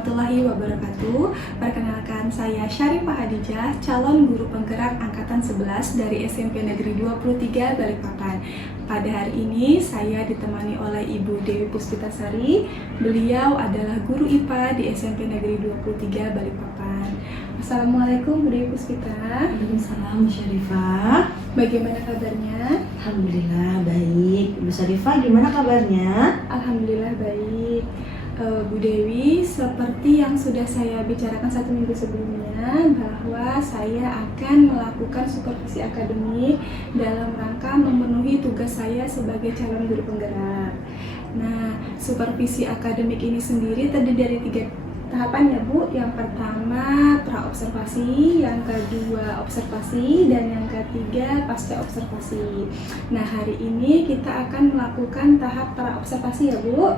warahmatullahi wabarakatuh. Perkenalkan, saya Syarifah Hadijah, calon guru penggerak angkatan 11 dari SMP Negeri 23 Balikpapan. Pada hari ini saya ditemani oleh Ibu Dewi Puspitasari. Beliau adalah guru IPA di SMP Negeri 23 Balikpapan. Assalamualaikum Bu Dewi Puspita. Waalaikumsalam Bu Syarifah. Bagaimana kabarnya? Alhamdulillah baik. Bu Syarifah gimana kabarnya? Alhamdulillah baik. Bu Dewi, seperti yang sudah saya bicarakan 1 minggu sebelumnya, bahwa saya akan melakukan supervisi akademik dalam rangka memenuhi tugas saya sebagai calon guru penggerak. Nah, supervisi akademik ini sendiri terdiri dari 3 tahapan ya Bu. Yang pertama pra-observasi, yang kedua observasi, dan yang ketiga pasca observasi. Nah, hari ini kita akan melakukan tahap pra-observasi ya Bu.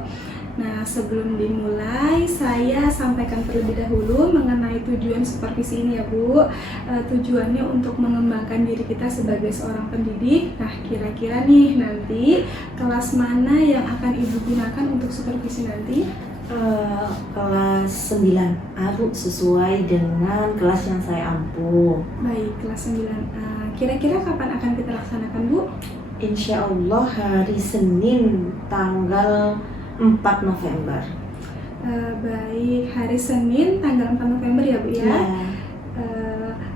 Nah, sebelum dimulai, saya sampaikan terlebih dahulu mengenai tujuan supervisi ini ya Bu. Tujuannya untuk mengembangkan diri kita sebagai seorang pendidik. Nah, kira-kira nih nanti kelas mana yang akan Ibu gunakan untuk supervisi nanti? Kelas 9A Bu, sesuai dengan kelas yang saya ampuh. Baik, kelas 9A. Kira-kira kapan akan kita laksanakan Bu? Insya Allah hari Senin tanggal 4 November. Baik, hari Senin tanggal 4 November ya Bu ya. Ya.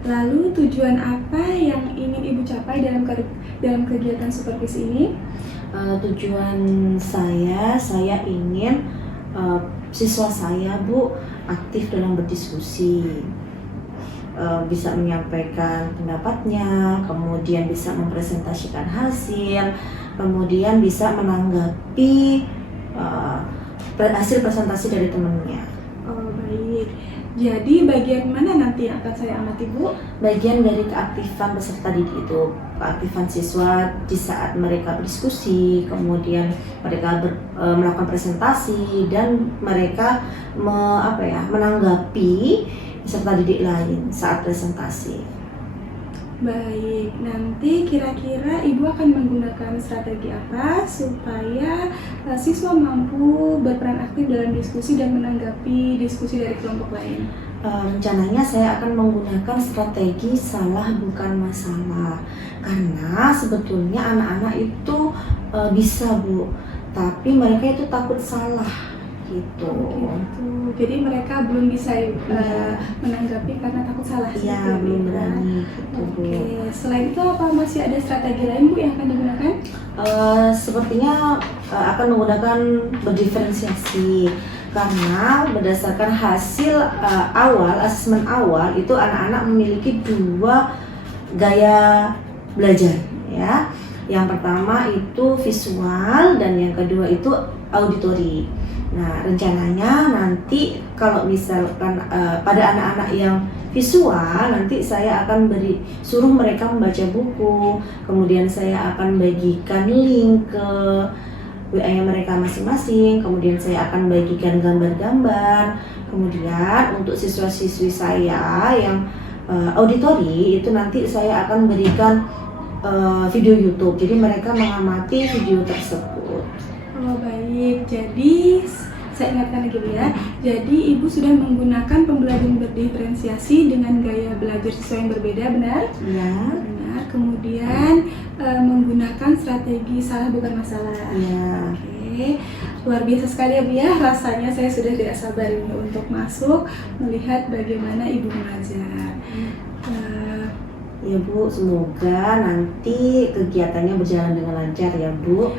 Lalu tujuan apa yang ingin Ibu capai dalam kegiatan supervisi ini? Tujuan saya ingin siswa saya Bu aktif dalam berdiskusi, bisa menyampaikan pendapatnya, kemudian bisa mempresentasikan hasil, kemudian bisa menanggapi hasil presentasi dari temannya. Oh baik, jadi bagian mana nanti yang akan saya amati Bu? Bagian dari keaktifan peserta didik itu, keaktifan siswa di saat mereka berdiskusi, kemudian mereka melakukan presentasi, dan mereka menanggapi peserta didik lain saat presentasi. Baik, nanti kira-kira Ibu akan menggunakan strategi apa supaya siswa mampu berperan aktif dalam diskusi dan menanggapi diskusi dari kelompok lain? Rencananya saya akan menggunakan strategi salah bukan masalah, karena sebetulnya anak-anak itu bisa Bu, tapi mereka itu takut salah gitu. Gitu. Jadi mereka belum bisa menanggapi karena takut salah. Iya, belum berani gitu Bu. Oke, selain itu apa masih ada strategi lain Bu yang akan digunakan? Sepertinya akan menggunakan berdiferensiasi, karena berdasarkan hasil asesmen awal itu anak-anak memiliki 2 gaya belajar ya. Yang pertama itu visual dan yang kedua itu auditori. Nah, rencananya nanti kalau misalkan pada anak-anak yang visual, nanti saya akan suruh mereka membaca buku, kemudian saya akan bagikan link ke WA-nya mereka masing-masing, kemudian saya akan bagikan gambar-gambar. Kemudian untuk siswa-siswi saya yang auditori itu nanti saya akan berikan video YouTube, jadi mereka mengamati video tersebut. Oh baik, jadi saya ingatkan lagi Bu ya. Jadi Ibu sudah menggunakan pembelajaran berdiferensiasi dengan gaya belajar siswa yang berbeda, benar? Ya. Benar. Kemudian menggunakan strategi salah bukan masalah. Ya. Oke, luar biasa sekali ya Bu ya. Rasanya saya sudah tidak sabar ini untuk masuk melihat bagaimana Ibu mengajar. Ya Bu, semoga nanti kegiatannya berjalan dengan lancar ya Bu.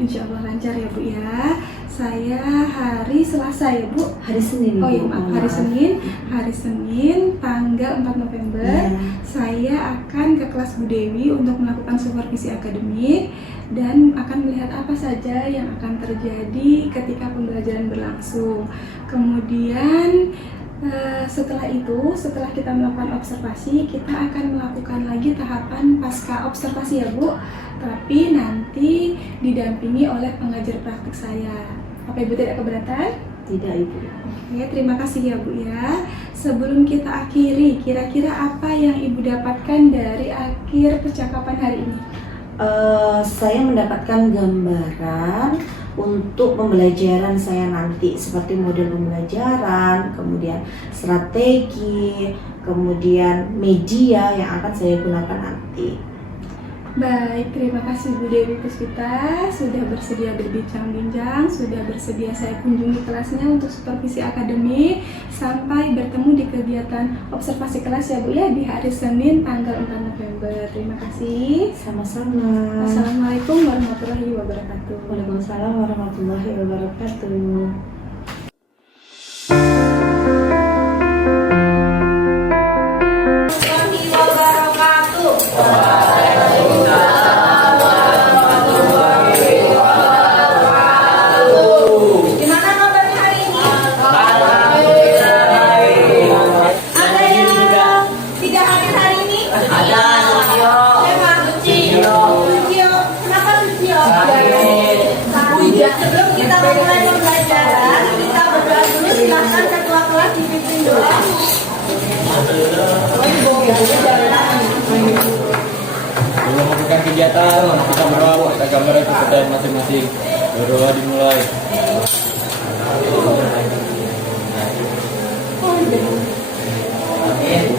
Insya Allah lancar ya Bu ya. Saya hari Selasa ya Bu. Hari Senin. Oh iya Bu. maaf, hari Senin tanggal 4 November Ya. saya akan ke kelas Bu Dewi untuk melakukan supervisi akademik dan akan melihat apa saja yang akan terjadi ketika pembelajaran berlangsung. Kemudian setelah kita melakukan observasi, kita akan melakukan lagi tahapan pasca observasi ya Bu, tapi nanti didampingi oleh pengajar praktik saya. Apa Ibu tidak keberatan? Tidak Ibu. Oke, terima kasih ya Bu ya. Sebelum kita akhiri, kira-kira apa yang Ibu dapatkan dari akhir percakapan hari ini? Saya mendapatkan gambaran untuk pembelajaran saya nanti, seperti model pembelajaran, kemudian strategi, kemudian media yang akan saya gunakan nanti. Baik, terima kasih Bu Dewi Puspita sudah bersedia berbincang-bincang, sudah bersedia saya kunjungi kelasnya untuk supervisi akademik. Sampai bertemu di kegiatan observasi kelas ya Bu ya di hari Senin tanggal 4 November. Terima kasih. Sama-sama. Assalamualaikum warahmatullahi wabarakatuh. Waalaikumsalam warahmatullahi wabarakatuh. Sebelum kita memulai pembelajaran, kita berdoa dulu. Silahkan ketua kelas dipimpin dulu. Sebelum melakukan kegiatan, kita berdoa, kita gambar itu kepada masing-masing. Berdoa dimulai.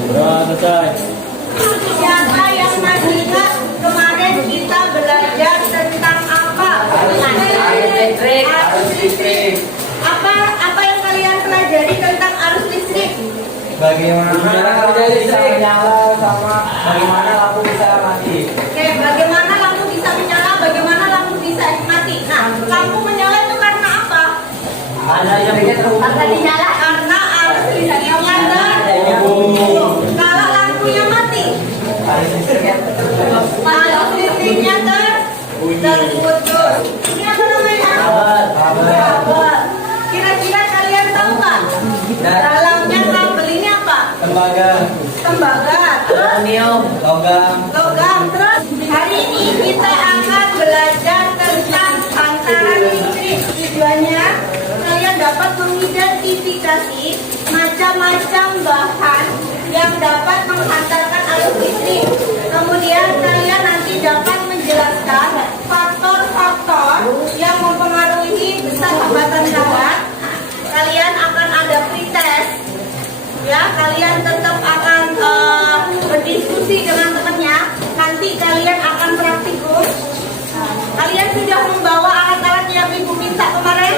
Berdoa selesai. Siapa yang masih ingat kemarin kita belajar tentang apa? Arus listrik. Apa yang kalian pelajari tentang arus listrik? Bagaimana bisa menyala sama bagaimana lampu bisa mati. Oke, bagaimana lampu bisa menyala, bagaimana lampu bisa mati. Nah, lampu menyala itu karena apa? Ada yang Karena dinyala karena arus listriknya kalau lampunya mati, arus listriknya terputus. Ini apa namanya? Kabel. Kira-kira kalian tahu nggak? Dalamnya kabel ini apa? tembaga, Tembaga. Terus aluminium, logam. Terus hari ini kita akan belajar tentang pancaran listrik. Tujuannya kalian dapat mengidentifikasi macam-macam bahan yang dapat menghantarkan arus listrik. Kemudian kalian nanti dapat menjelaskan faktor-faktor yang mempengaruhi besar hambatan jalan. Kalian akan ada pretest. Ya, kalian tetap akan berdiskusi dengan temannya. Nanti kalian akan praktikum. Kalian sudah membawa alat-alat yang ibu minta kemarin?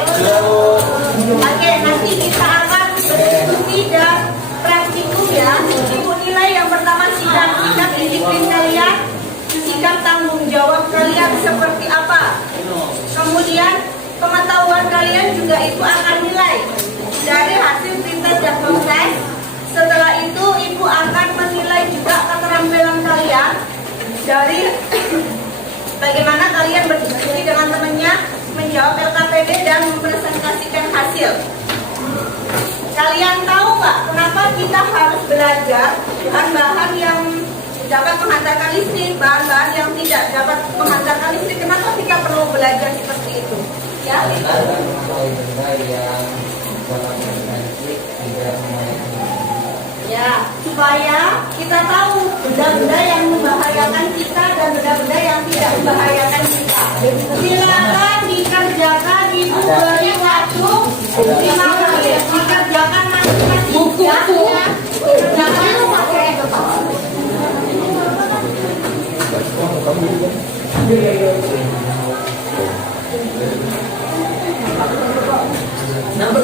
Oke, nanti kita akan berdiskusi dan praktikum ya. Ibu nilai yang pertama sikap disiplin kalian, sikap tanggung jawab kalian seperti apa. Kemudian pengetahuan kalian juga ibu akan nilai dari hasil pretest dan proses. Setelah itu ibu akan menilai juga keterampilan kalian dari bagaimana kalian berdiskusi dengan temannya, menjawab LKPD dan mempresentasikan hasil. Kalian tahu nggak kenapa kita harus belajar bahan-bahan yang dapat menghantarkan listrik, bahan-bahan yang tidak dapat menghantarkan listrik? Kenapa kita perlu belajar seperti itu? Ya. Ya, supaya kita tahu benda-benda yang membahayakan kita dan benda-benda yang tidak membahayakan kita. Silakan dikerjakan, ibu beri waktu 5 menit. Dikerjakan masing-masing. Dikerjakan pakai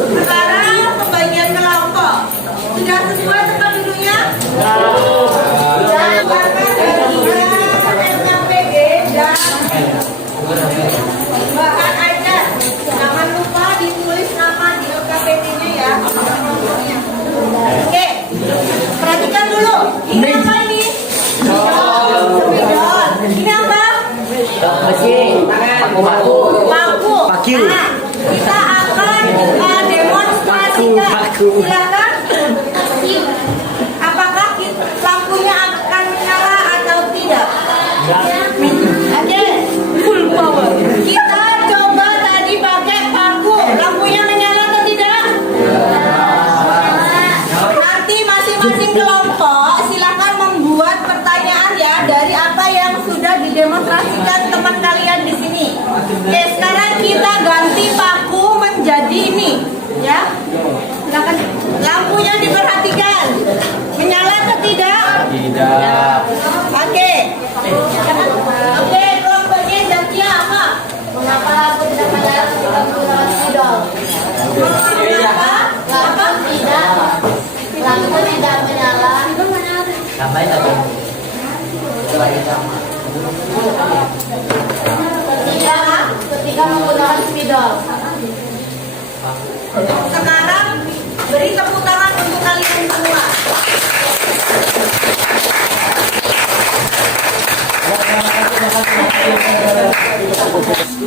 sekarang pembagian kelompok. Sudah sesuai tempat duduknya? Dan bahkan LKPD dan bahan aja. Jangan lupa ditulis nama di LKPD-nya ya. Oke, perhatikan dulu. Ini apa ini? Spidol. Ini apa? Paku. Nah, kita akan demonstrasikan. Silakan. Apakah lampunya akan menyala atau tidak? Oke, full power. Kita coba tadi pakai paku. Lampunya menyala atau tidak? Nanti masing-masing kelompok silakan membuat pertanyaan ya dari apa yang sudah didemonstrasikan teman kalian di sini. Oke, sekarang kita ganti tambahin atau lagi sama. Ketika menggunakan spidol. Sekarang beri tepuk tangan untuk kalian semua.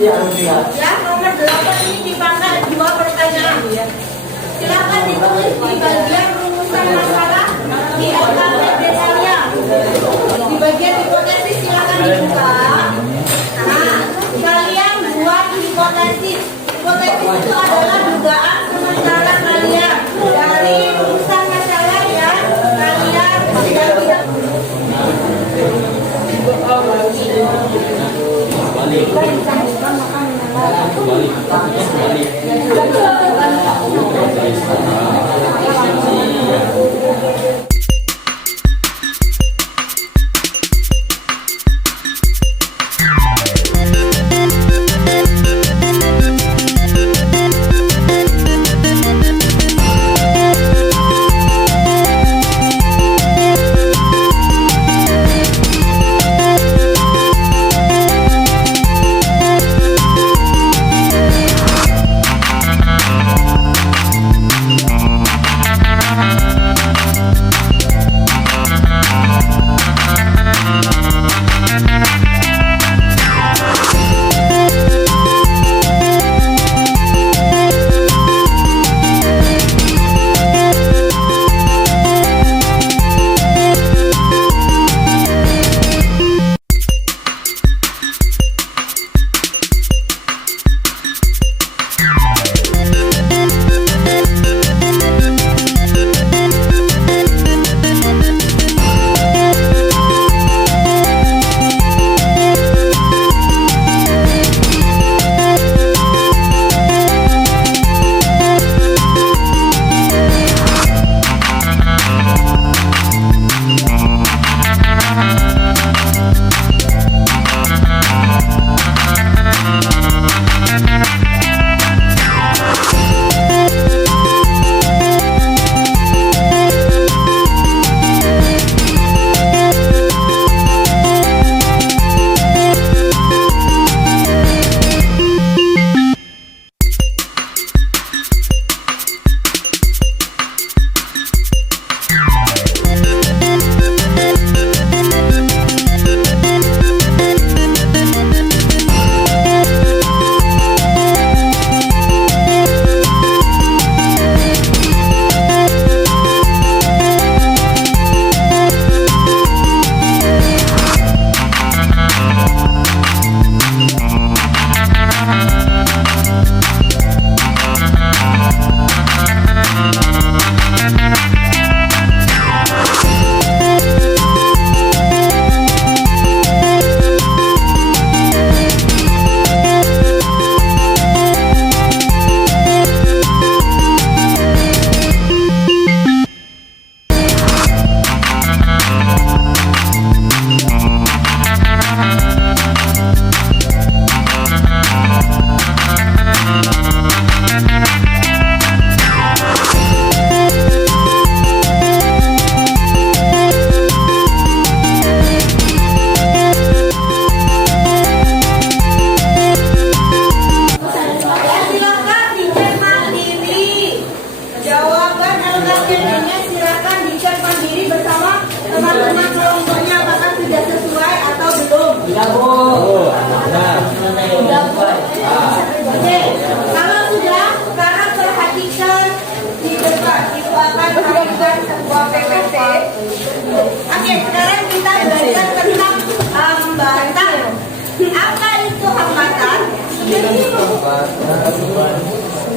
Ya, nomor 8 ini dipakai 2 pertanyaan. Silakan ditulis di bagian rumusan masalah di LKPD-nya. Di bagian hipotesis silakan dibuka. Nah, kalian buat hipotesis. Hipotesis itu adalah dugaan sementara kalian dari rumusan masalah yang kalian tidak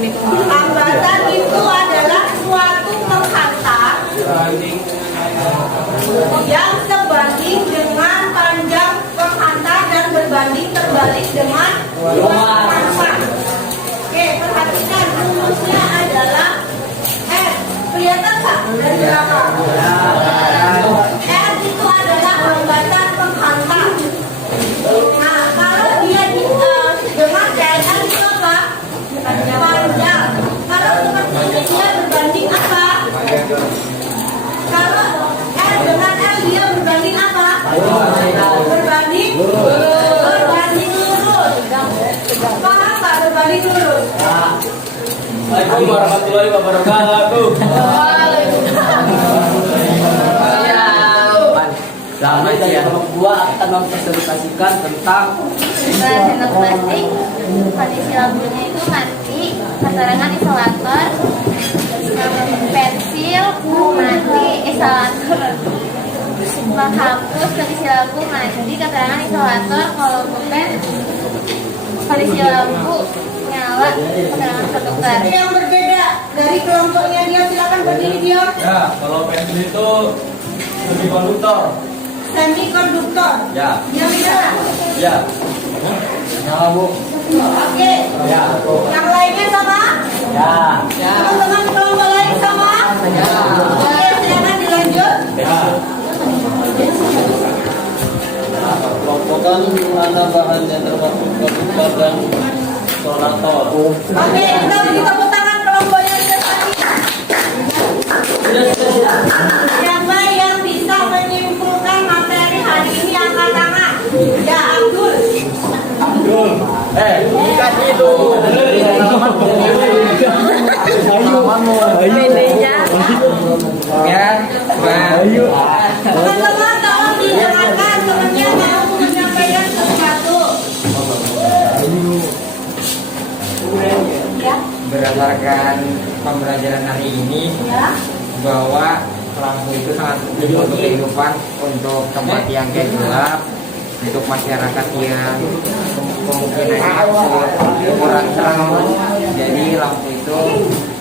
Hambatan itu adalah suatu penghantar yang sebanding dengan panjang penghantar dan berbanding terbalik dengan luas penghantar. Oke, perhatikan rumusnya adalah R. Kelihatan nggak dari belakang? R itu adalah hambatan penghantar. Nah, kalau dia dengan CNR itu apa? Assalamualaikum warahmatullahi wabarakatuh. Selamat siang. Gua akan mempresentasikan tentang Sendok plastik, kondisi lampunya itu mati, kasarangan isolator, pensil, mati, isolator, menghapus, kondisi lampu mati, kasarangan isolator, kalau bukan kondisi lampu nyala, kasarangan tertukar. Yang berbeda dari kelompoknya dia, silakan berdiri dia. Ya, kalau pensil itu semikonduktor. Semikonduktor. Ya, Yang nyala. ya. Nyala Bu. Oke. Ya. Yang lainnya sama? ya. Teman-teman kelompok lain sama? Oke, silakan dilanjut. Ya. Kelompokan mana bahan yang termasuk konduktor dan isolator. Oke, kita beri tepuk tangan kelompoknya sudah tadi. Siapa yang bisa menyimpulkan materi hari ini angkat tangan? Ya, Abdul. Bukan itu. Ya, Teman-teman tolong didengarkan, temannya mau menyampaikan sesuatu. Ya, berdasarkan pembelajaran hari ini ya. bahwa lampu itu sangat penting untuk kehidupan, untuk tempat yang gelap, untuk masyarakat yang kemungkinannya kurang terang. Jadi lampu itu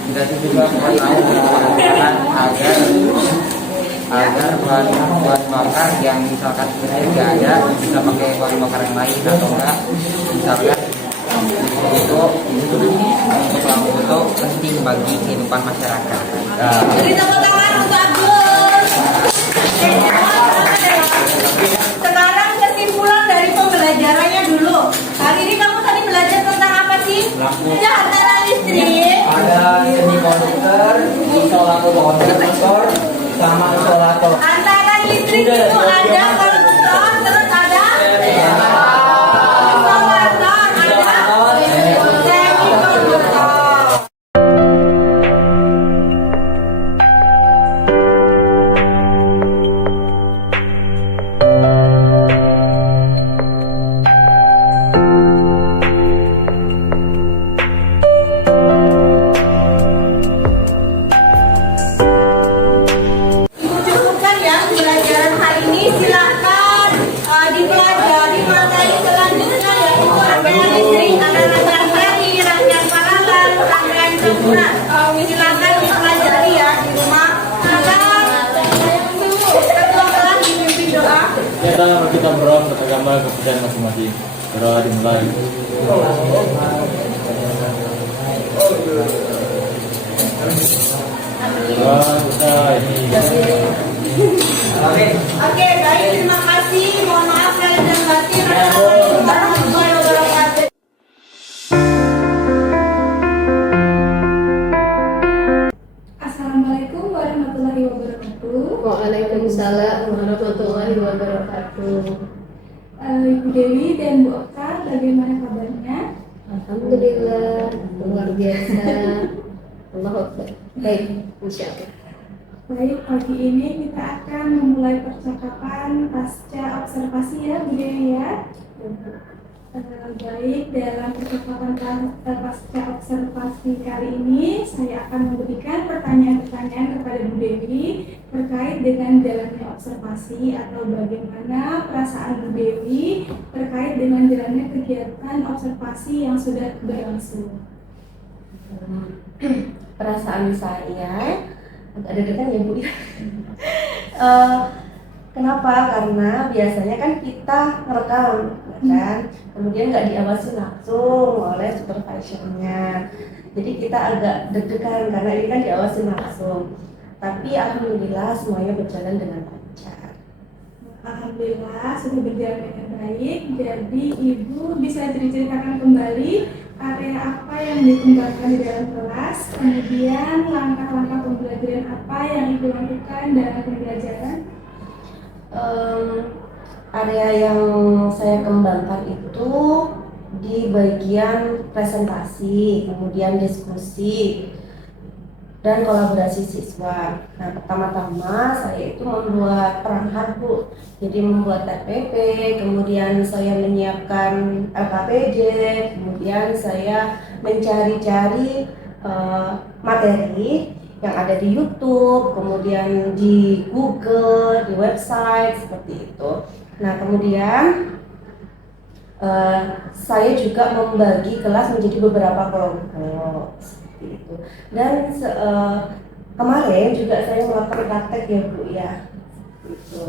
kita juga tahu menggunakan agar bahan bakar yang misalkan sebenarnya tidak ada bisa pakai bahan bakar yang lain, atau enggak misalkan itu untuk lampu itu penting bagi kehidupan masyarakat. Beri tepuk tangan untuk Abdul. Sekarang kesimpulan dari pembelajarannya dulu. Hari ini kamu tadi belajar tentang apa sih? Lampu. Ya, antara listrik. Ada semikonduktor, isolator, sama isolator. Antara listrik itu ada konduktor, terus ada isolator, ada semikonduktor. Ibu cukupkan ya pembelajaran hari ini. Silakan dipelajari materi selanjutnya, yaitu rangkaian listrik, ada rangkaian seri, rangkaian paralel, rangkaian campuran. Silakan dipelajari ya di rumah. Silakan ketua kelas dipimpin doa. Kita berdoa untuk agama kepercayaan masing-masing. Berdoa dimulai. Oke, baik, terima kasih. Mohon maaf lahir dan batin. Assalamualaikum warahmatullahi wabarakatuh. Assalamualaikum warahmatullahi wabarakatuh. Waalaikumsalam warahmatullahi wabarakatuh. Ibu Dewi dan Bu Okta, bagaimana kabarnya? Alhamdulillah, luar biasa. Allahu Akbar. Baik, insya Allah. Baik, pagi ini kita akan memulai percakapan pasca observasi ya Bu Dewi ya. Baik, dalam percakapan pasca observasi kali ini saya akan memberikan pertanyaan-pertanyaan kepada Bu Dewi terkait dengan jalannya observasi atau bagaimana perasaan Bu Dewi terkait dengan jalannya kegiatan observasi yang sudah berlangsung. Perasaan saya agak deg-degan ya Bu ya. Kenapa? Karena biasanya kan kita ngerekam, kan? Kemudian nggak diawasi langsung oleh supervisornya. Jadi kita agak deg-degan karena ini kan diawasi langsung. Tapi alhamdulillah semuanya berjalan dengan lancar. Alhamdulillah sudah berjalan dengan baik. Jadi Ibu bisa diceritakan kembali area apa yang dikembangkan di dalam kelas, kemudian langkah-langkah pembelajaran apa yang Ibu lakukan dalam pembelajaran. Area yang saya kembangkan itu di bagian presentasi, kemudian diskusi, dan kolaborasi siswa. Nah, pertama-tama saya itu membuat perangkat, Bu. Jadi membuat TPP, kemudian saya menyiapkan LKPD, kemudian saya mencari-cari materi yang ada di YouTube, kemudian di Google, di website seperti itu. Nah, kemudian saya juga membagi kelas menjadi beberapa kelompok seperti itu. Dan kemarin juga saya melakukan praktek ya, Bu ya. Gitu.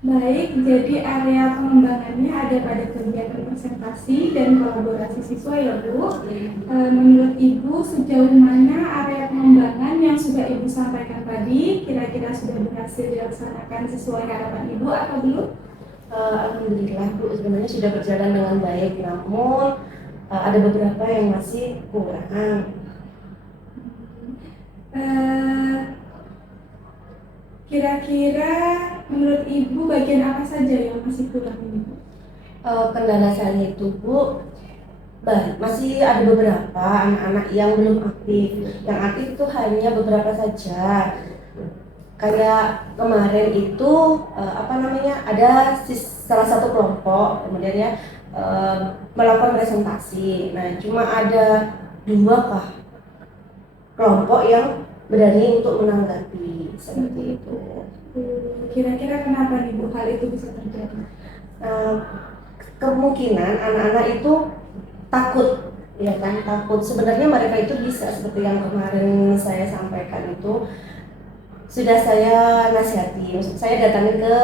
Baik, jadi area pengembangannya ada pada kegiatan presentasi dan kolaborasi siswa ya Bu. Menurut Ibu sejauh mana area pengembangan yang sudah Ibu sampaikan tadi kira-kira sudah berhasil dilaksanakan sesuai harapan Ibu atau belum? Alhamdulillah Bu, sebenarnya sudah berjalan dengan baik, namun ada beberapa yang masih kurang. Kira-kira menurut Ibu bagian apa saja yang masih kurang ini Bu? Kendala saya itu Bu, masih ada beberapa anak-anak yang belum aktif. Yang aktif itu hanya beberapa saja. Kayak kemarin itu ada salah satu kelompok kemudian ya melakukan presentasi. Nah, cuma ada 2 kelompok yang berani untuk menanggapi seperti itu. Kira-kira kenapa nih Bu hal itu bisa terjadi? Kemungkinan anak-anak itu takut, ya kan, takut. Sebenarnya mereka itu bisa, seperti yang kemarin saya sampaikan itu sudah saya nasihati, saya datangi ke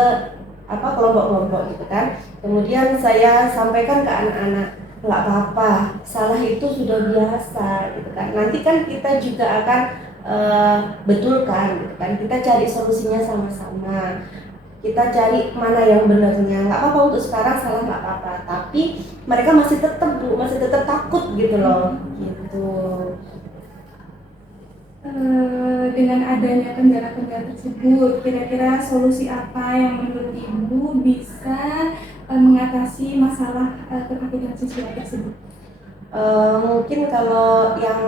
kelompok-kelompok gitu kan. Kemudian saya sampaikan ke anak-anak, nggak apa-apa, salah itu sudah biasa gitu kan. Nanti kan kita juga akan betulkan gitu kan. Kita cari solusinya sama-sama. Kita cari mana yang benarnya. Nggak apa-apa untuk sekarang salah, nggak apa-apa. Tapi mereka masih tetap takut gitu loh. Gitu. Dengan adanya kendala-kendala tersebut, kira-kira solusi apa yang menurut Ibu bisa mengatasi masalah ketakutan siswa tersebut? Mungkin kalau yang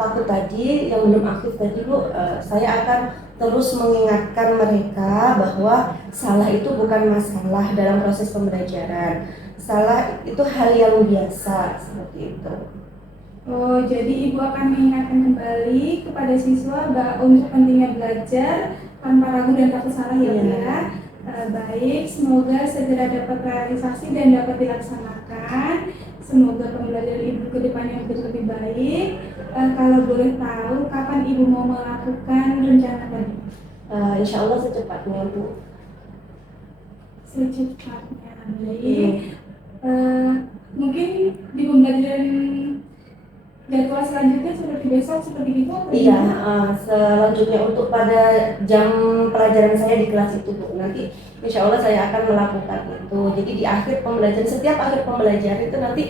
takut tadi, yang belum aktif tadi Bu, saya akan terus mengingatkan mereka bahwa salah itu bukan masalah dalam proses pembelajaran. Salah itu hal yang biasa seperti itu. Oh, jadi Ibu akan mengingatkan kembali kepada siswa untuk pentingnya belajar tanpa ragu dan takut salah ya Bu ya. Baik, semoga segera dapat realisasi dan dapat dilaksanakan. Semoga pembelajaran Ibu ke depannya lebih baik. Kalau boleh tahu, kapan Ibu mau melakukan rencana tadi? Insya Allah secepatnya Bu. Secepatnya, baik. Mungkin di pembelajaran jadwal selanjutnya seperti besok, seperti itu? Iya, selanjutnya untuk pada jam pelajaran saya di kelas itu Bu, nanti insya Allah saya akan melakukan itu. Jadi di akhir pembelajaran, setiap akhir pembelajaran itu nanti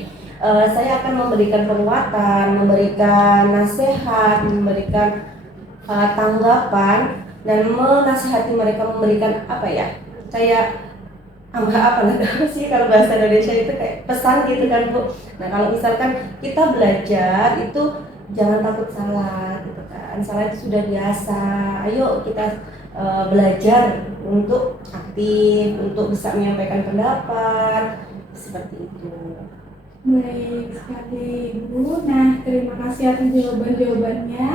saya akan memberikan penguatan, memberikan nasihat, memberikan tanggapan, dan menasihati mereka, memberikan kayak apa sih kalau bahasa Indonesia itu kayak pesan gitu kan Bu. Nah, kalau misalkan kita belajar itu jangan takut salah gitu kan. Salah itu sudah biasa. Ayo kita belajar untuk aktif, untuk bisa menyampaikan pendapat seperti itu. Baik sekali Ibu. Nah, terima kasih atas jawaban-jawabannya.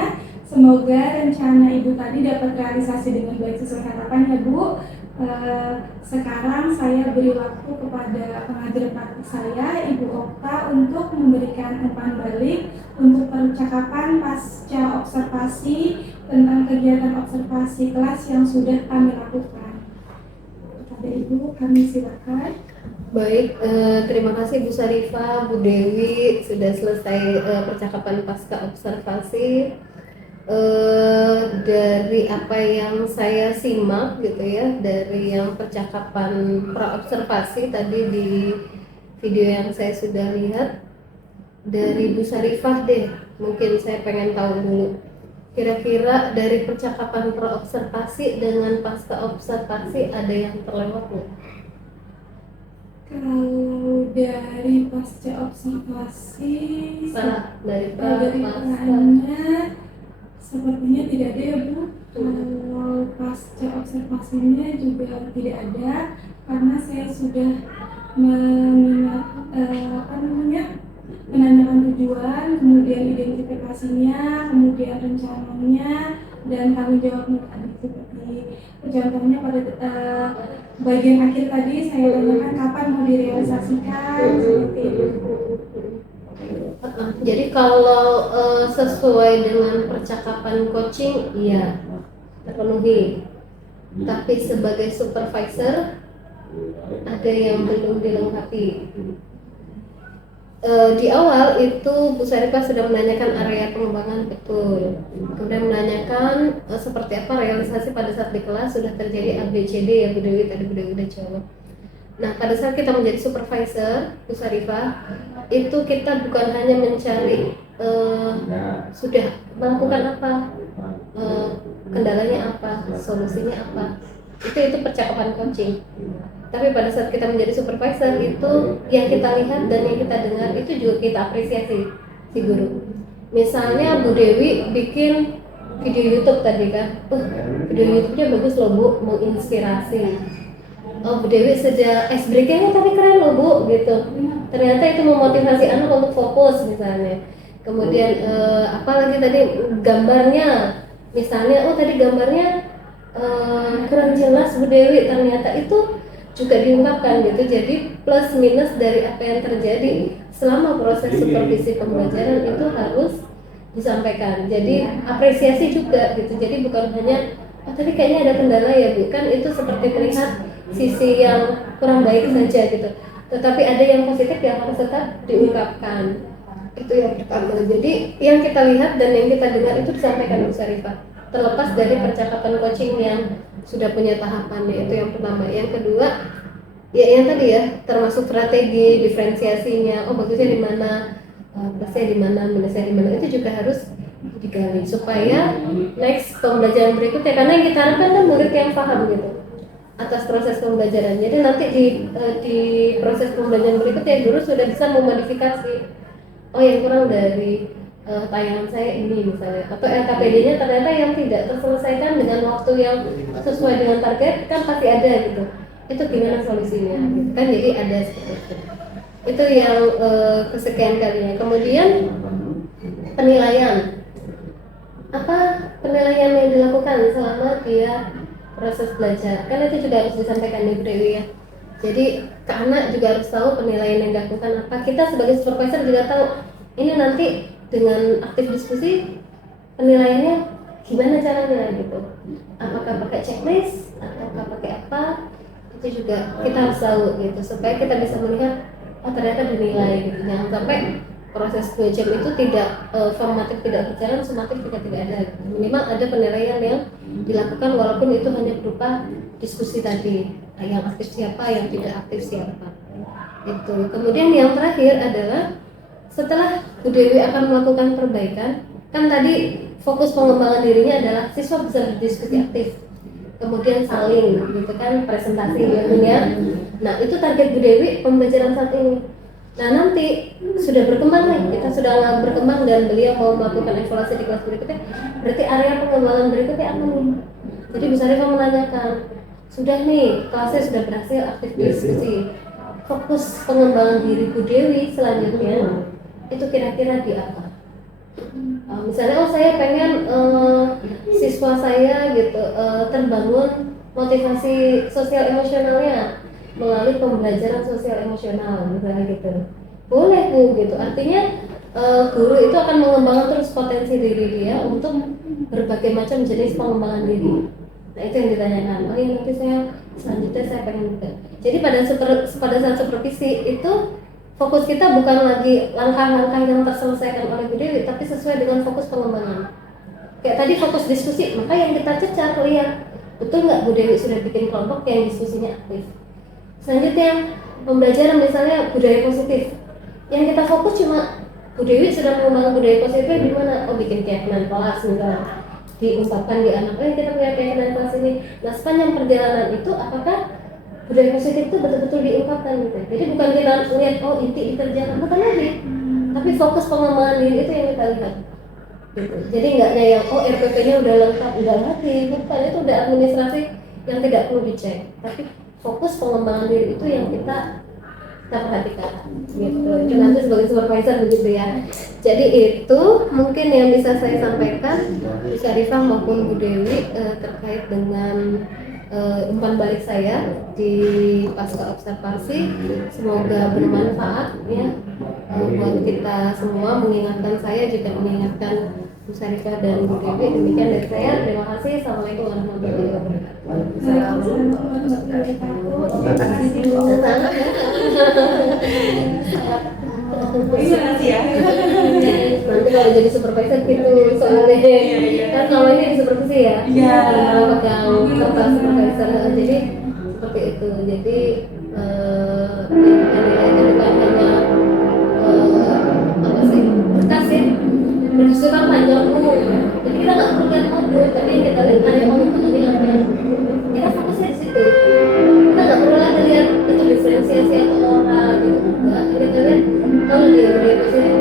Semoga rencana Ibu tadi dapat realisasi dengan baik sesuai harapan ya Bu. Sekarang saya beri waktu kepada pengajar praktik saya, Ibu Okta, untuk memberikan umpan balik untuk percakapan pasca observasi tentang kegiatan observasi kelas yang sudah kami lakukan. Kepada Ibu, kami silakan. Baik, terima kasih Bu Syarifah, Bu Dewi sudah selesai percakapan pasca observasi. Dari apa yang saya simak gitu ya, dari yang percakapan praobservasi tadi di video yang saya sudah lihat, dari Bu Syarifah deh, mungkin saya pengen tahu dulu kira-kira dari percakapan praobservasi dengan pasca observasi ada yang terlewat nggak? Kalau dari pasca observasi, dari dari perannya sepertinya tidak ada ya Bu. Kalau pasca observasinya juga tidak ada, karena saya sudah menanyakan tujuan, kemudian identifikasinya, kemudian rencananya, dan tanggung jawabnya tadi seperti contohnya pada bagian akhir tadi saya tanyakan kapan mau direalisasikan seperti itu. Jadi kalau sesuai dengan percakapan coaching, iya terpenuhi. Tapi sebagai supervisor ada yang belum dilengkapi. Di awal itu Bu Sarifah sudah menanyakan area pengembangan betul, kemudian menanyakan seperti apa realisasi pada saat di kelas sudah terjadi ABCD ya Bu Dewi, tadi Bu Dewi udah jawab. Nah pada saat kita menjadi supervisor Bu Sarifah, itu kita bukan hanya mencari sudah melakukan apa, kendalanya apa, solusinya apa, itu percakapan coaching. Tapi pada saat kita menjadi supervisor itu yang kita lihat dan yang kita dengar itu juga kita apresiasi si guru. Misalnya Bu Dewi bikin video YouTube tadi kan, video YouTube-nya bagus loh Bu, menginspirasi. Oh Bu Dewi sejak ice breaking tadi keren loh Bu, gitu. Ternyata itu memotivasi anak untuk fokus misalnya. Kemudian apalagi tadi gambarnya, misalnya tadi gambarnya kurang jelas Bu Dewi, ternyata itu juga diungkapkan gitu. Jadi plus minus dari apa yang terjadi selama proses supervisi pembelajaran itu harus disampaikan. Jadi apresiasi juga gitu. Jadi bukan hanya tadi kayaknya ada kendala ya Bu, kan itu seperti melihat sisi yang kurang baik saja gitu. Tetapi ada yang positif yang harus tetap diungkapkan. Itu yang pertama. Jadi yang kita lihat dan yang kita dengar itu disampaikan Bu Sarifah. Terlepas dari percakapan coaching yang sudah punya tahapannya, itu yang pertama. Yang kedua, ya yang tadi ya, termasuk strategi, diferensiasinya, bagusnya di mana, plusnya di mana, minusnya di mana, itu juga harus digali supaya next pembelajaran berikutnya, karena yang kita harapkan kan murid yang paham gitu atas proses pembelajaran. Jadi nanti di proses pembelajaran berikutnya guru sudah bisa memodifikasi, yang kurang dari tayangan saya ini misalnya, atau LKPD-nya ternyata yang tidak terselesaikan dengan waktu yang sesuai dengan target, kan pasti ada gitu. Itu gimana solusinya gitu kan, jadi ada seperti itu yang kesekian kalinya. Kemudian penilaian, apa penilaian yang dilakukan selama dia proses belajar, kan itu juga harus disampaikan nih Bu Dewi ya. Jadi anak juga harus tahu penilaian yang dilakukan apa. Kita sebagai supervisor juga tahu ini nanti dengan aktif diskusi penilaiannya gimana caranya gitu. Apakah pakai checklist ataukah pakai apa? Itu juga kita harus tahu gitu supaya kita bisa melihat ternyata dinilai gitu. Jangan sampai proses 2 jam itu tidak formatif tidak berjalan, sumatif tidak ada. Minimal ada penilaian yang dilakukan walaupun itu hanya berupa diskusi tadi. Yang aktif siapa, yang tidak aktif siapa. Itu. Kemudian yang terakhir adalah setelah Bu Dewi akan melakukan perbaikan, kan tadi fokus pengembangan dirinya adalah siswa bisa berdiskusi aktif, kemudian saling gitu kan, presentasi ilmunya. Nah itu target Bu Dewi pembelajaran saat ini. Nah nanti sudah berkembang nih, kita sudah berkembang dan beliau mau melakukan evaluasi di kelas berikutnya, berarti area pengembangan berikutnya apa nih? Jadi Bu Sarifah menanyakan, sudah nih kelasnya sudah berhasil aktif diskusi, fokus pengembangan diri Bu Dewi selanjutnya itu kira-kira di apa? Misalnya saya pengen siswa saya gitu terbangun motivasi sosial emosionalnya melalui pembelajaran sosial emosional misalnya gitu. Boleh Bu gitu. Artinya guru itu akan mengembangkan terus potensi diri dia untuk berbagai macam jenis pengembangan diri. Nah itu yang ditanyakan. Ya nanti saya selanjutnya saya pengen juga. Jadi pada saat supervisi itu fokus kita bukan lagi langkah-langkah yang terselesaikan oleh Bu Dewi, tapi sesuai dengan fokus pengembangan. Kayak tadi fokus diskusi, maka yang kita cecar lihat betul nggak Bu Dewi sudah bikin kelompok yang diskusinya aktif. Selanjutnya pembelajaran misalnya budaya positif, yang kita fokus cuma Bu Dewi sudah mengembangkan budaya positif di mana? Bikin keyakinan kelas misalnya, diungkapkan di anak, kita punya keyakinan kelas ini. Nah sepanjang perjalanan itu apakah budaya positif itu betul-betul diungkapkan gitu. Jadi bukan kita lihat oh inti dikerjakan, bukan lagi, tapi fokus pengembangan diri itu yang kita lihat gitu. Jadi nggak yang oh RPP-nya udah lengkap, udah lagi, bukan, itu udah administrasi yang tidak perlu dicek, tapi fokus pengembangan diri itu yang kita perhatikan gitu. Itu nanti sebagai supervisor begitu ya. Jadi itu mungkin yang bisa saya sampaikan Bu Syarifah maupun Bu Dewi terkait dengan umpan balik saya di pasca observasi. Semoga bermanfaat ya buat kita semua, mengingatkan saya juga mengingatkan Bu Syarifah dan Bu Dewi. Demikian dari saya, terima kasih. Assalamualaikum warahmatullahi wabarakatuh. Nanti kalau jadi supervisor gitu soalnya kan kalau ini di supervisi ya, pegang kertas supervisor, jadi seperti itu. Jadi yang bukan hanya apa sih berkas ya, berkas itu kan panjang tuh, jadi kita nggak perlu lihat modul, tapi yang kita lihat hanya oh itu jadi apa, kita fokusnya di situ. Kita nggak perlu lagi lihat itu diferensiasi atau orang gitu, enggak. Kita lihat kalau dia positif